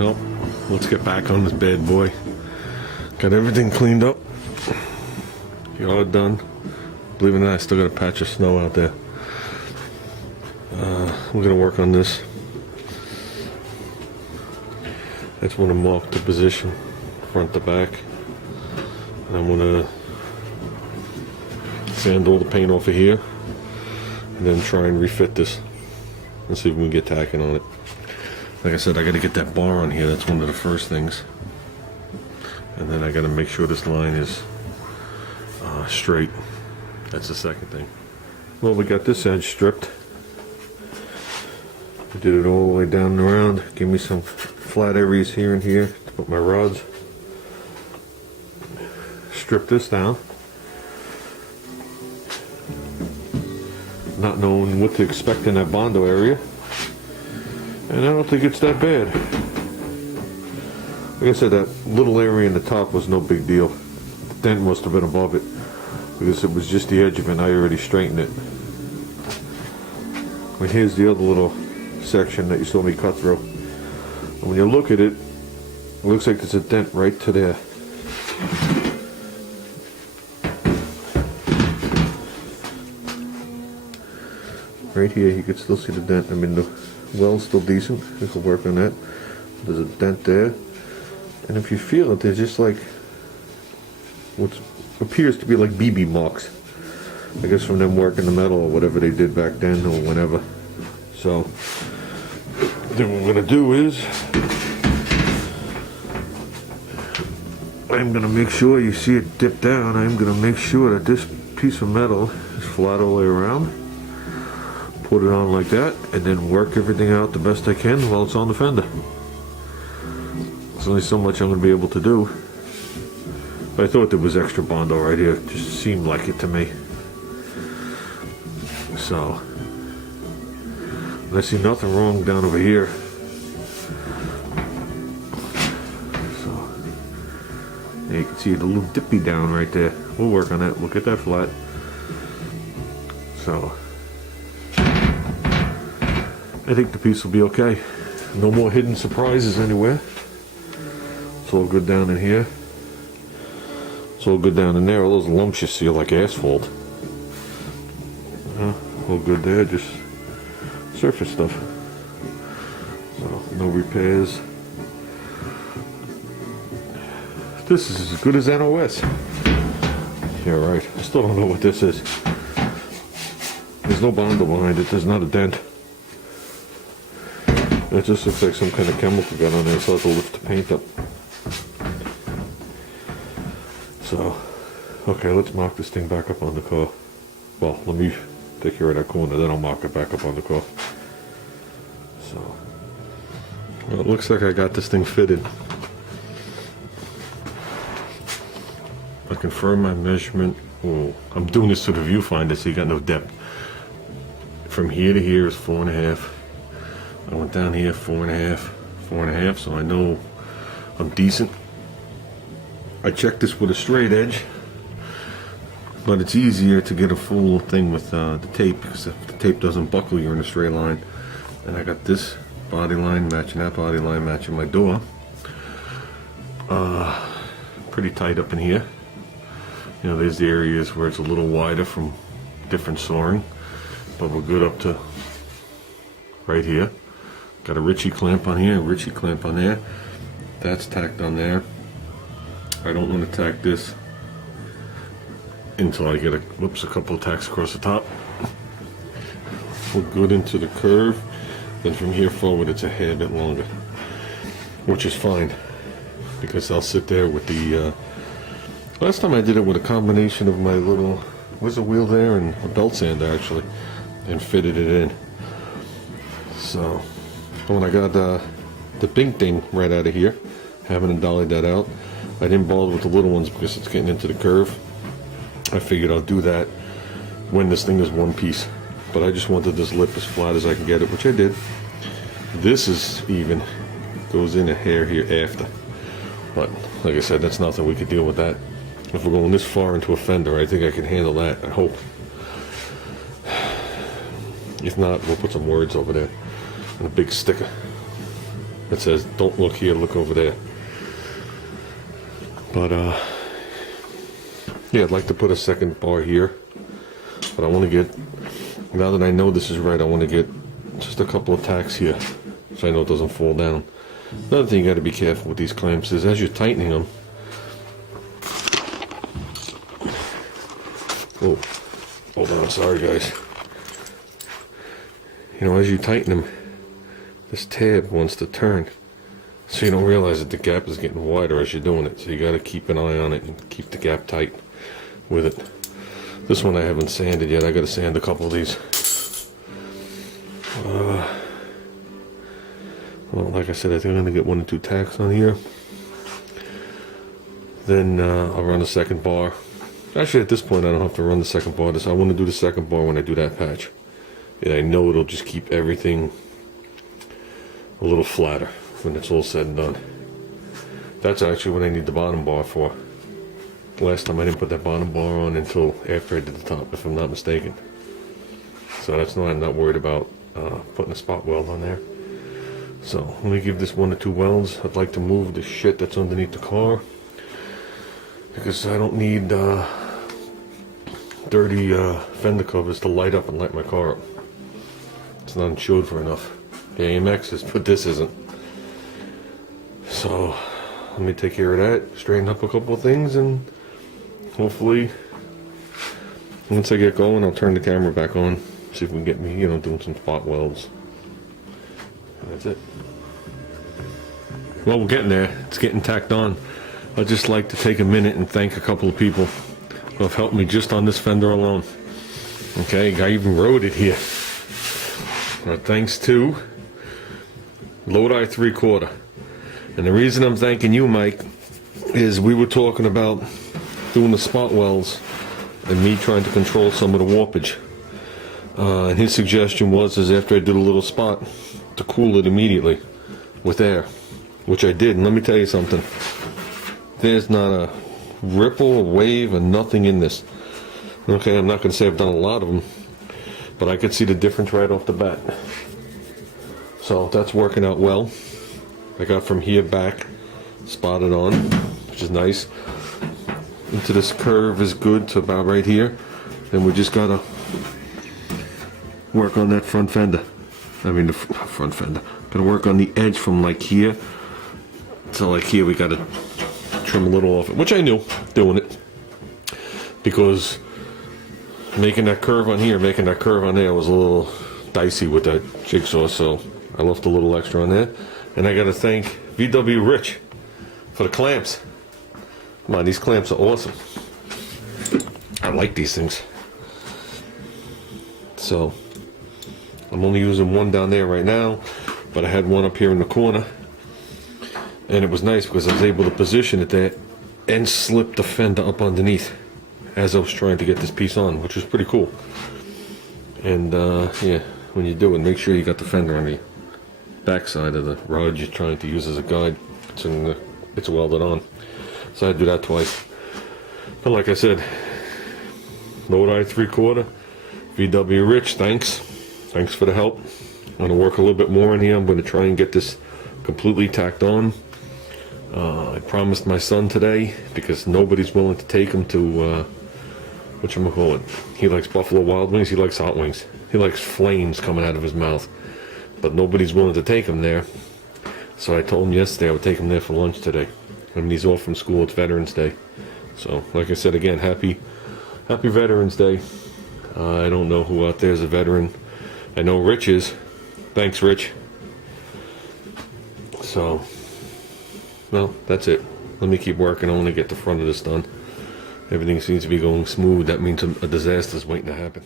Well, let's get back on this bad boy. Got everything cleaned up. Yard done. Believe it or not, I still got a patch of snow out there. We're gonna work on this. I just want to mark the position, front to back. And I'm gonna sand all the paint off of here, and then try and refit this and see if we can get tacking on it. Like I said, I got to get that bar on here. That's one of the first things, and then I got to make sure this line is straight. That's the second thing. Well, we got this edge stripped. I did it all the way down and around. Give me some flat areas here and here to put my rods. Strip this down. Not knowing what to expect in that Bondo area. And I don't think it's that bad. Like I said, that little area in the top was no big deal. The dent must have been above it, because it was just the edge of it and I already straightened it. Well, here's the other little section that you saw me cut through. And when you look at it, it looks like there's a dent right to there. Right here, you can still see the dent. I mean, the well's still decent. We can work on that. There's a dent there. And if you feel it, there's just like what appears to be like BB marks. I guess from them working the metal or whatever they did back then or whenever. So, then what we're going to do is, I'm going to make sure you see it dip down. I'm going to make sure that this piece of metal is flat all the way around. Put it on like that, and then work everything out the best I can while it's on the fender. There's only so much I'm going to be able to do. But I thought there was extra Bondo right here. It just seemed like it to me. So, and I see nothing wrong down over here. So, and you can see the little dippy down right there. We'll work on that. We'll get that flat. So, I think the piece will be okay. No more hidden surprises anywhere. It's all good down in here. It's all good down in there. All those lumps you see are like asphalt. All good there, just surface stuff. So, no repairs. This is as good as NOS. Yeah, right. I still don't know what this is. There's no Bondo behind it. There's not a dent. It just looks like some kind of chemical got on there, so I have to lift the paint up. So, okay, let's mark this thing back up on the car. Well, let me take care of that corner, then I'll mark it back up on the car. So, well, it looks like I got this thing fitted. I confirm my measurement. Oh, I'm doing this to the viewfinder, so you got no depth. From here to here is 4.5. I went down here 4.5, so I know I'm decent. I checked this with a straight edge, but it's easier to get a full thing with the tape, because if the tape doesn't buckle, you're in a straight line. And I got this body line matching that body line matching my door. Pretty tight up in here. You know, there's the areas where it's a little wider from different sawing, but we're good up to right here. Got a Ritchie clamp on here, a Ritchie clamp on there. That's tacked on there. I don't want to tack this until I get a couple of tacks across the top. We're good into the curve. Then from here forward, it's a hair bit longer, which is fine, because I'll sit there with the. Last time I did it with a combination of my little whizzer wheel there and a belt sander actually, and fitted it in. So when I got the big thing right out of here, having dollied that out, I didn't bother with the little ones because it's getting into the curve. I figured I'll do that when this thing is one piece. But I just wanted this lip as flat as I can get it, which I did. This is even, goes in a hair here after. But like I said, that's nothing, we could deal with that. If we're going this far into a fender, I think I can handle that, I hope. If not, we'll put some words over there and a big sticker. that says don't look here, look over there. But yeah, I'd like to put a second bar here, but I want to get, now that I know this is right, I want to get just a couple of tacks here so I know it doesn't fall down. Another thing you got to be careful with these clamps is as you're tightening them, oh, hold on, sorry guys. You know, as you tighten them, this tab wants to turn, so you don't realize that the gap is getting wider as you're doing it. So you got to keep an eye on it and keep the gap tight with it. This one I haven't sanded yet. I got to sand a couple of these. Well, like I said, I think I'm going to get 1 or 2 tacks on here. Then I'll run a second bar. Actually, at this point, I don't have to run the second bar. I want to do the second bar when I do that patch. And I know it'll just keep everything a little flatter when it's all said and done. That's actually what I need the bottom bar for. Last time I didn't put that bottom bar on until after I did the top, if I'm not mistaken. So that's why I'm not worried about putting a spot weld on there. So let me give this 1 or 2 welds. I'd like to move the shit that's underneath the car, because I don't need dirty fender covers to light up and light my car up. It's not insured for enough. The AMX is, but this isn't. So let me take care of that, straighten up a couple of things, and hopefully once I get going, I'll turn the camera back on, see if we can get me, you know, doing some spot welds. And that's it. Well, we're getting there. It's getting tacked on. I'd just like to take a minute and thank a couple of people who have helped me just on this fender alone. Okay, I even wrote it here. Thanks to Lodi 3/4. And the reason I'm thanking you, Mike, is we were talking about doing the spot welds and me trying to control some of the warpage. And his suggestion was, is after I did a little spot, to cool it immediately with air, which I did. And let me tell you something. There's not a ripple, a wave, and nothing in this. Okay, I'm not going to say I've done a lot of them, but I could see the difference right off the bat. So that's working out well. I got from here back spotted on, which is nice. Into this curve is good to about right here. Then we just gotta work on that front fender. I mean the front fender. Gotta work on the edge from like here to like here. We gotta trim a little off it, which I knew doing it, because making that curve on here, making that curve on there was a little dicey with that jigsaw, so I left a little extra on there. And I gotta thank VWRich for the clamps. Come on, these clamps are awesome. I like these things. So I'm only using one down there right now, but I had one up here in the corner, and it was nice because I was able to position it there and slip the fender up underneath as I was trying to get this piece on, which was pretty cool. And yeah, when you do it, make sure you got the fender on the back side of the rod you're trying to use as a guide. It's welded on, so I had to do that twice. But like I said, Lodi 3/4, VWRich, thanks for the help. I'm going to work a little bit more in here. I'm going to try and get this completely tacked on. I promised my son today, because nobody's willing to take him to whatchamacallit. He likes Buffalo Wild Wings. He likes hot wings. He likes flames coming out of his mouth, but nobody's willing to take him there. So I told him yesterday I would take him there for lunch today. I mean, he's off from school. It's Veterans Day. So like I said again, happy Veterans Day. I don't know who out there is a veteran. I know Rich is. Thanks, Rich. So, well, that's it. Let me keep working. I want to get the front of this done. Everything seems to be going smooth. That means a disaster is waiting to happen.